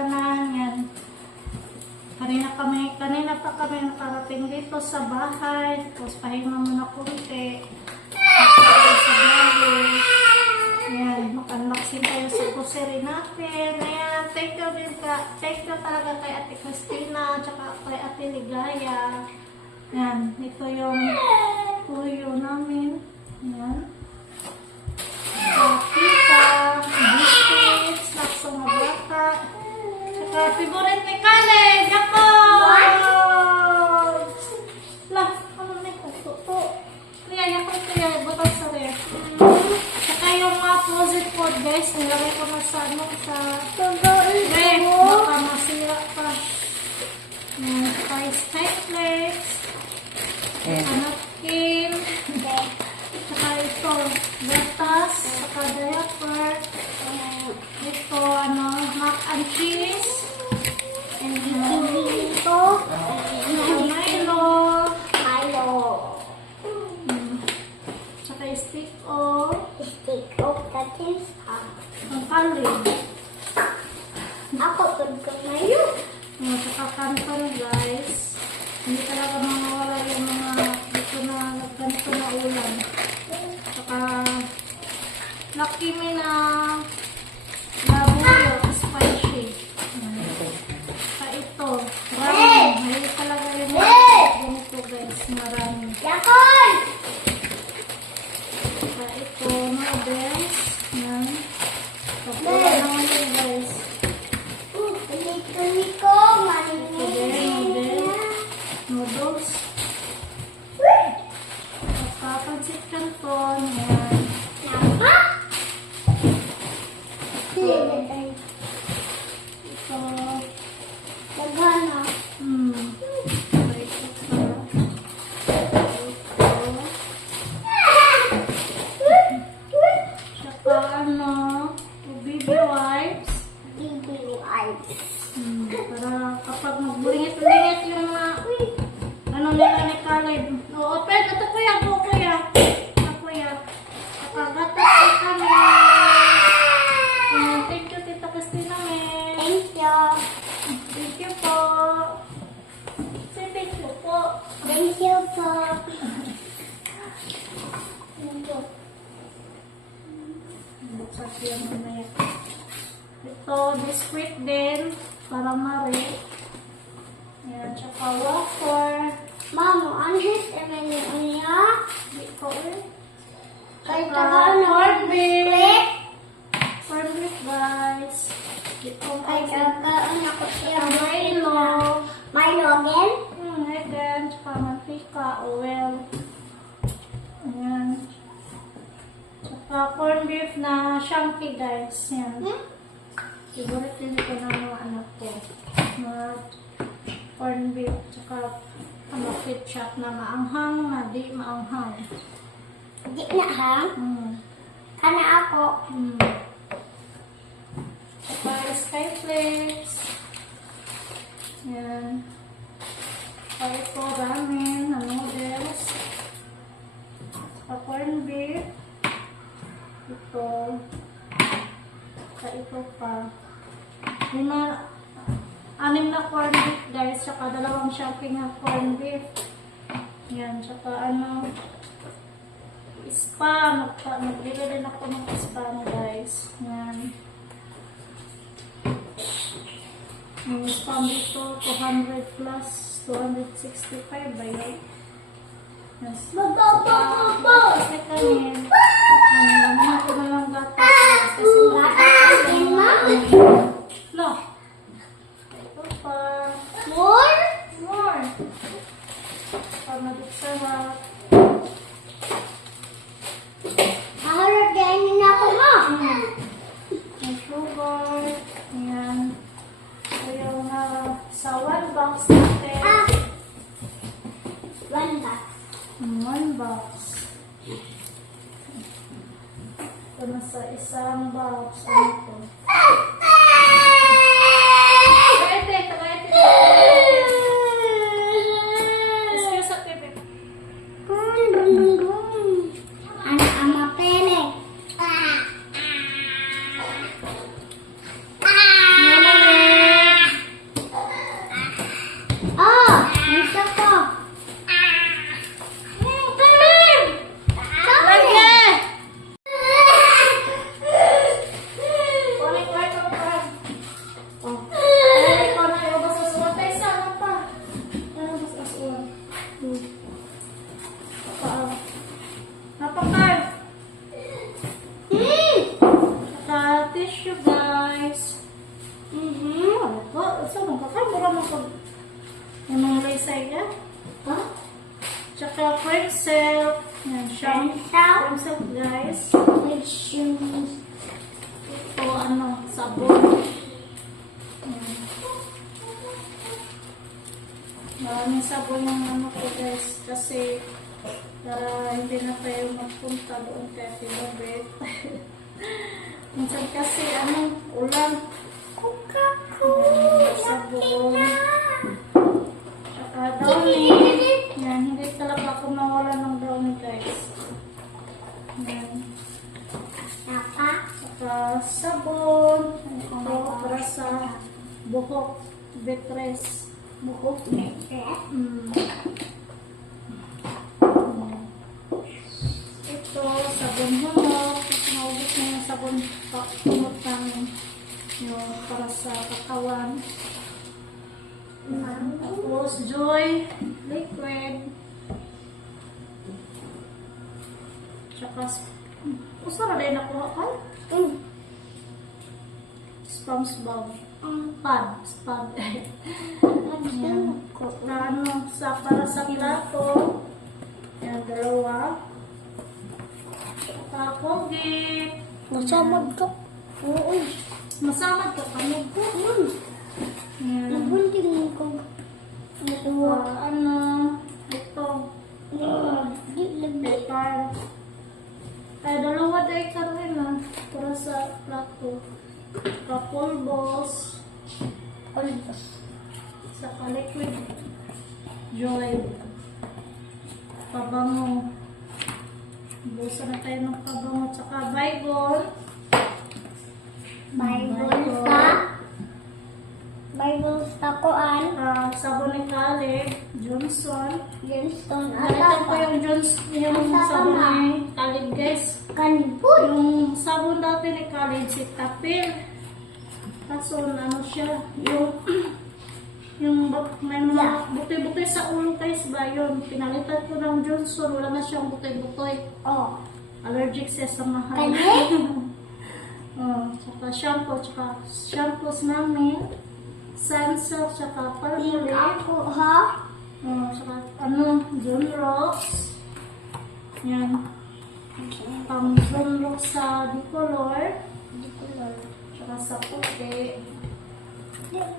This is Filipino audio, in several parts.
kanan. Yan. Kanina pa kami nakarating dito sa bahay. Tapos pahinga muna kunti. Tapos sa bahay. Ayan, mag-unboxing tayo sa grocery natin. Ayan, thank you din ka. Thank you talaga kay Ate Christina, tsaka kay Ate Ligaya. Ayan, ito yung tuyo namin. Ayan. Pita, biscuits, snacks sa mga bata. Tsaka favorite ni Kale, Jacobs! Lah, ano na ito? Ito. Kaya, Jacobs, kaya, butang sa ref. Tsaka yung mga frozen food, guys, nilagay ko na sa ano, sa ref. Baka masira pa. Tsaka steak flakes. Tsaka napkin. Tsaka ito, gatas. Tsaka diaper. Ito, ano, mac and cheese. And ito, Milo. Tsaka stick o. That is Ang kalim. ako pag kumayo. Tsaka kanton, guys. Hindi talaga mawawala yung mga dito na ganito na ulam. Tsaka lucky me na labuyo, spicy. Tsaka ito, ramen. Mahilig talaga yung mga ganito, guys. Marami. Yakon! Tsaka ito, noodles. Yan. Kapula naman yun, guys. Dito ko, Noodles. Noodles. Tsaka pancit canton. Yan. Napa? Ito. Nagana. Tsaka ano, baby wipes. Baby wipes. Para kapag magbulingit-bulingit yung mga ano nila ni Caleb. Oo, pero ito kuya, kuya. Ito kuya. Nakagatas si kami. Thank you, Tita Christina, men. Thank you. Thank you po. Say thank you po. Thank you po. Thank you. Buksan siya mamaya. Ito, biscuit din. Para mari. Ayan, tsaka wafer. Mamo, anhit naman yung niya. Di ko eh. Kahit Tsaka tagaan na corned beef. biskwit. Corned beef, guys. Ito, Kahit tagaan ako siya. Milo. Milo again? Again, tsaka mantika, oil. Ayan. Tsaka corned beef na chunky, guys. Yan. Siguro din ko na mga anak ko. Mga corned beef, tsaka ano, ketchup na maanghang, na di maanghang. Di na ha? Kana ako. Tsaka sky flakes. Yan. Tsaka ito, ramen, na noodles. Tsaka corned beef. Ito. Tsaka ito pa. Anim na corned beef, guys. Tsaka dalawang shopping na corned beef. Yan. Tsaka ano, spam. Nagbili din ako ng spam, guys. Yan. Yung spam dito, 200 plus 265 ba yun? Yes. Tapos na kanin. Naman ko na lang gatas. Kasi Loh. Ito pa. More? More. Pamagitsarap. Maharap din na ako mo. May sugar. Ayan. So yung sa one box natin. One box. One box. Ito na sa isang box. Ano ito? Saan mo ka? Mura mo ko. Yung mga laysay ka? Ha? Tsaka cream silk. Yan siya. Cream silk guys. With shoes. Ito ano, sabon. Yan. Maraming sabon yung ano ko guys. Kasi para hindi na tayo magpunta doon kay Pilobet. Minsan kasi ano, ulan. Sabon. Tsaka downy. Yan, hindi talaga ako mawala ng downy guys. Yan. Tsaka sabon. Ito para sa buhok. Betres. Buhok necklace. Ito, sabon humok. Naubos na yung sabon humok namin. Yung para sa katawan. Tapos, Joy liquid. Tsaka, usara rin nakuha ka? SpongeBob. Pad. Spad. Ayan. Na ano, para sa plato. Ayan, dalawa. Tsaka Colgate. Nasamad ka. Oo. Masamad ka kami. Ayan. Nabunting ko. Ano, ito. Paper. Ay, dalawa dahil ka rin para sa plato. Pulbos. Saka liquid. Joy. Pabango. Busa na tayo ng pabango. Tsaka Baygon. Bible sa kuan. Sabon ni Caleb. Johnson. Johnstone. Nalitan ko yung yung sabon ni Caleb guys. Kanipon. Yung sabon dati ni Caleb si Tapir. Kaso ano siya, yung may mga butoy-butoy sa ulo guys ba yun. Pinalitan ko ng Johnson, wala na siyang butoy-butoy. Oh. Allergic siya sa mahal. Kani? Tsaka shampoos namin. Sunsilk, tsaka Palmolive. Ako, ha? Tsaka ano, John Rocks. Yan. Pang John Rocks sa Dicolor. Tsaka sa puti. Yan.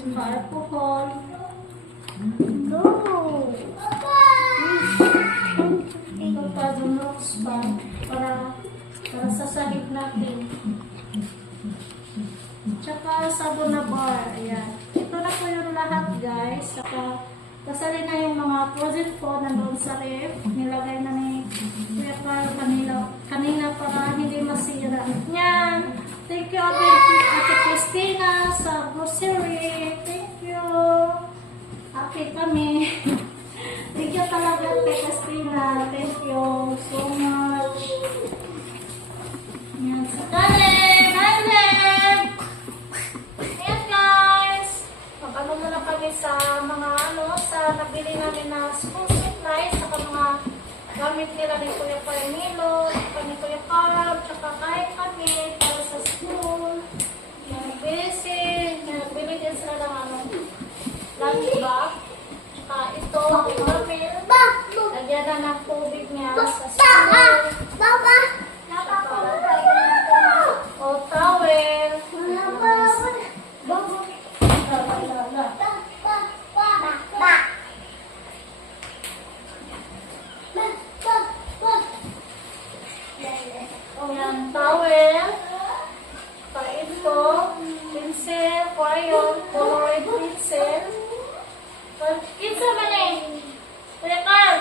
Tsaka alcohol. Go! Ito pa, John Rocks pa. Para sa sahig natin. Tsaka sabon na bar. Ayan. Ito na po yung lahat guys. Tsaka kasali na yung mga frozen food nandoon sa ref. Nilagay na ni Kuya Carl kanina para hindi masira. Yan. Thank you Ate Christina sa grocery. Thank you. Happy kami. Thank you talaga Ate Christina. Thank you so much. Yan. Caleb! Caleb! Ayan guys. Mag-ano muna kami sa mga sa nabili namin na school supplies, saka mga gamit nila ni Kuya Carmelo, saka ni Kuya Carl, saka kahit kami para sa school. Yan, nagbili din sila ng lunch bag. Saka ito, namin. Lagyan na ng tubig niya sa school. O towel. Yan, towel. Ito, pencil, crayon, colored pencil. Kinsa man eh. Kuya Carl.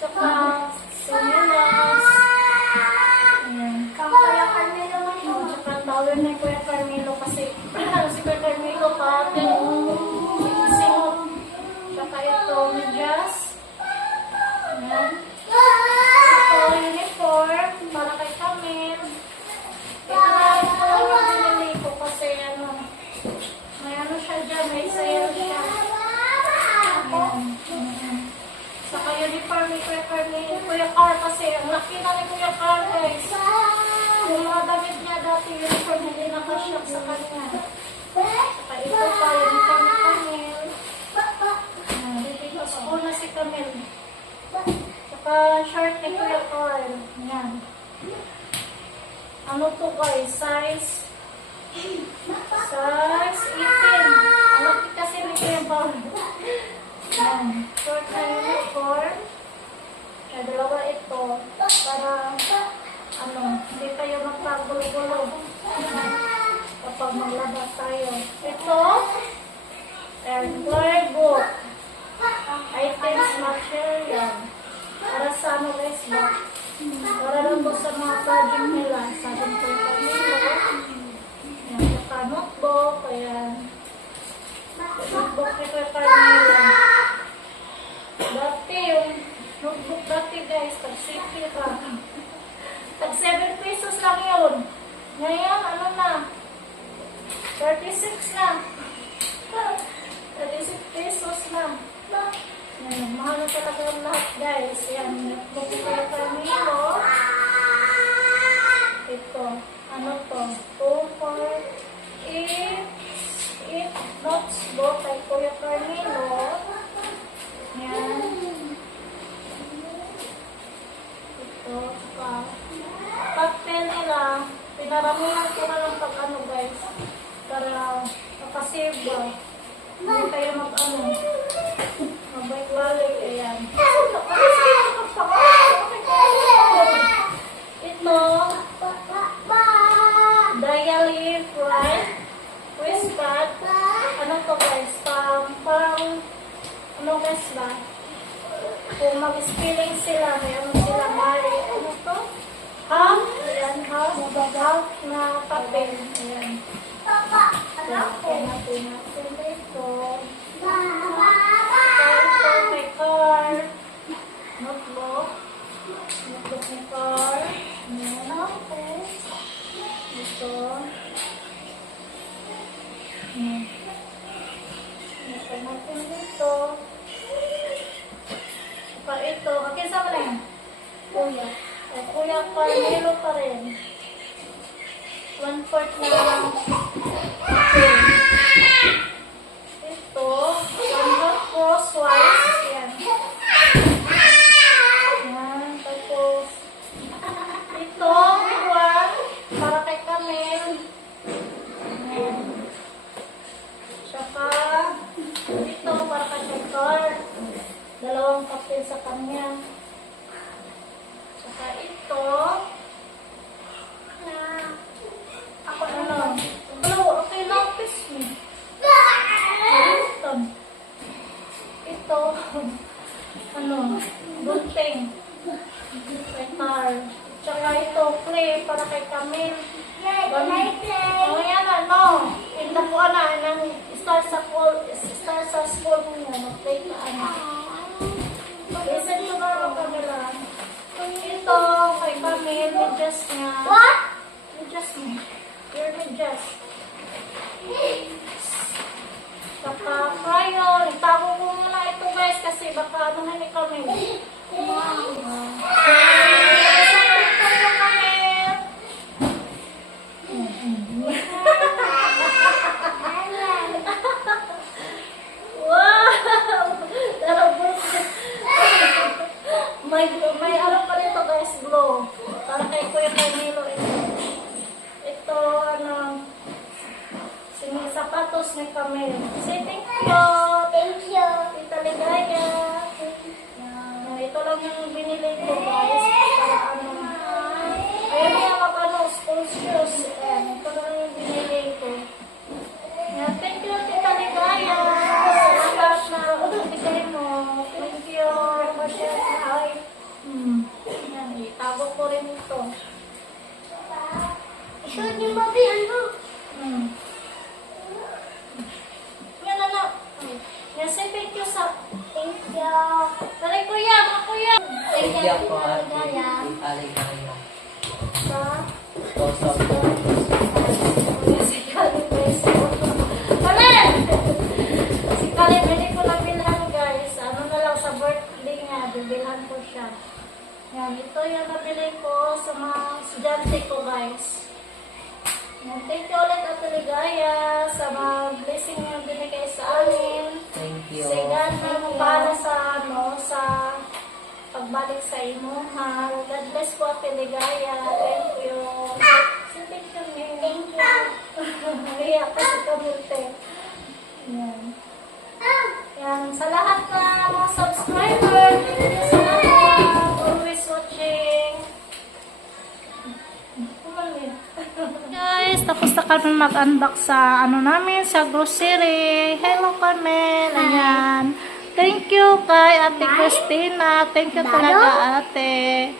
Tsaka, sinelas. Ayan. Tsaka towel na Kuya Carmelo kasi si Kuya Carmelo pati singot. Tsaka ito, medyas. Ayan. Ito, uniform para kay Camille. Ito na ito yung binili ko kasi may siya dyan, may sale siya. Ayan. Saka uniform ni Kuya Carl kasi ang laki na ni Kuya Carl guys. pati uniform hindi nakashop sa kanya. Saka ito pa, uniform ni Camille. Dito school na si Camille. Saka short ni Kuya Carl. Yan. Ano to guys? Size 18. Ano kasi ni Kuya Carl? Yan. Short na uniform. Kaya dalawa ito. Para hindi tayo magpagulo-gulo. Kapag maglabas tayo. Ito. And book. Items material. Para sa guys ba? Para lang po sa mga project nila. Sabi ko yung Camilo. Yan, saka notebook. Ayan. Notebook ito yung Camilo. Dati yung notebook dati guys. Tag-60 pa. Tag 7 pesos lang yun. Ngayon, ano na? 36 na. 36 pesos na. Yan, mahal na talaga yung lahat guys. Yan, notebook ito yung Camilo. Ito, ano to? 2, 4, 8 notes book kay Kuya Camilo. Yan. Ito, saka cocktail nila. Pinaramihan ko na lang pag guys. Para makasave ba. Hindi kayo magbalik-balik. Ayan. Ito, diary, right? Wristpad. Ano to guys? Parang, guys ba? Kung mag-spelling sila, mayroon sila mari. Ano to? Half. Ayan, half na papel. Ayan. Kaya natin ito. Ito may car. Notebook. Notebook may car. Ayan. Ito. Ito natin dito. Saka ito. Okay, sama na yan? Kuya. Kuya Carmelo pa rin. 1/4 na lang. Ito. 1/2 crosswise. Yan. Yan. Tapos, ito. One. Para kay Camille. Yan. Saka, ito. Para kay Carl. 2 papel sa kanya. Saka ito. Ako okay lang fish me. Ito. Bunting. Petar. Tsaka ito, clay para kay Camille. Oh, yan Inda po nang start sa school mo. Mag-play ka Listen to Garo Camila. Ito, kay Camille, medyas niya. What? Medyas niya. Your medyas. Saka crayon. Itago ko muna ito guys kasi baka ni Camille. May ano pa dito guys, glow. Para kay Kuya Camilo ito sapatos ni Camille. Say thank you. Thank you. Tita Ligaya. Ito lang yung binili ko guys. Para ayaw niya school shoes. Ito lang yung binili ko. Thank you, Tita Ligaya. Salamat na bigay mo. Thank you. Hi. Itago ko rin ito. Show niyo mabi Yan Yan, say thank you sa... Thank you. Tari kuya, mga kuya. Thank you, Iya po, Tita ate. Ligaya. Aligaya. Sa... Toso. Si Kalim guys. Kalim! Si Kalim, hindi ko nabilhan guys. Ano na lang sa birthday niya, bibilhan ko siya. Yan, ito yung nabili ko sa mga estudyante ko guys. Thank you ulit Ate Ligaya sa mga blessing na binigay sa amin. Thank you. Say God na para sa sa pagbalik sa imo, ha. God bless po Ate Ligaya. Thank you. Say thank you, Mary. Thank you. Maria, kasi kamulte. Yan. Yan. Sa lahat na mga subscriber, thank you sa lahat. Always watching. Guys, tapos na kami mag-unbox sa namin, sa grocery. Hello, Carmel. Ayan. Thank you kay Ate Christina. Thank you talaga, Ate.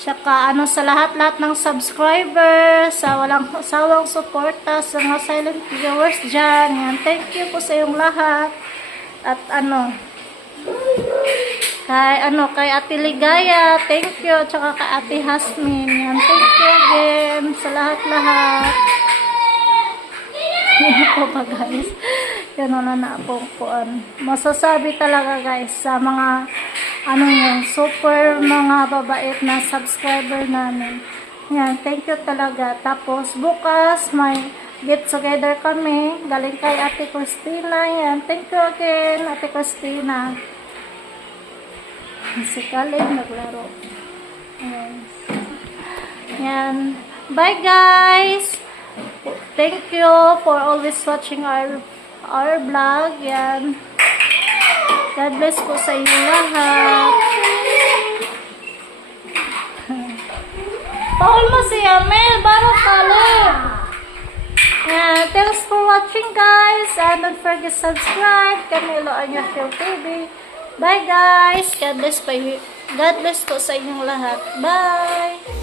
Tsaka sa lahat-lahat ng subscriber, sa walang sawang suporta, sa mga silent viewers dyan. Yan. Thank you po sa iyong lahat. At kay Ate Ligaya, thank you. Tsaka kay Ate Hasmin. Yan. Thank you again sa lahat-lahat. Yan po ba guys? Yan na pong kuan. Masasabi talaga guys sa mga super mga babait na subscriber namin. Yan, thank you talaga. Tapos bukas may get together kami. Galing kay Ate Christina. Yan, thank you again Ate Christina. Si Kaling naglaro. Ayan. Yan. Bye guys! Thank you for always watching our vlog. Yan. God bless po sa inyo lahat. Paul mo si Amel. Barang talo. Yeah, thanks for watching guys. And don't forget to subscribe. Camilo Anyasio TV. Bye guys. God bless po sa inyong lahat. Bye.